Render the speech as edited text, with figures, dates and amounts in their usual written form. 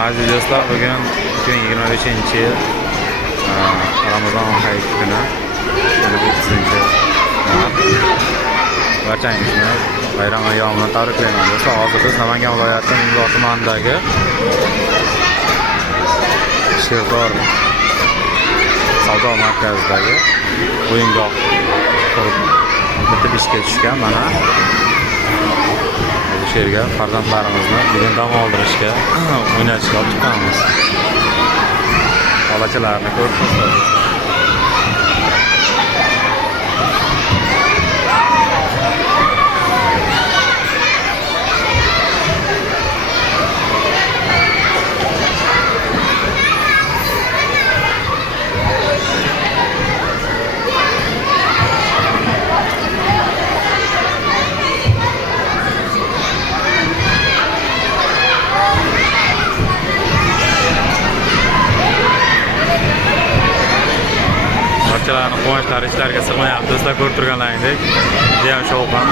Aziz do'stlar, bugun 2025-yil Ramazon hayiti kuni, 30-mart. Barchangizni bayram ayyomini tabriklayman do'stlar. Hozir biz Namangan viloyatining Mingbuloq tumanidagi Sherdor savdo markazidagi o'yingoh qurib bitib ishga tushgan. Mana bu yerga farzandlarimizni bugun dam oldirishga, o'ynatishga olib chiqamiz. Bolachalarni ko'rib turibsiz. Barchalarning quvonchlari ichlariga sig'mayapti do'stlar, ko'rib turganlaringdek. Judayam shovqin.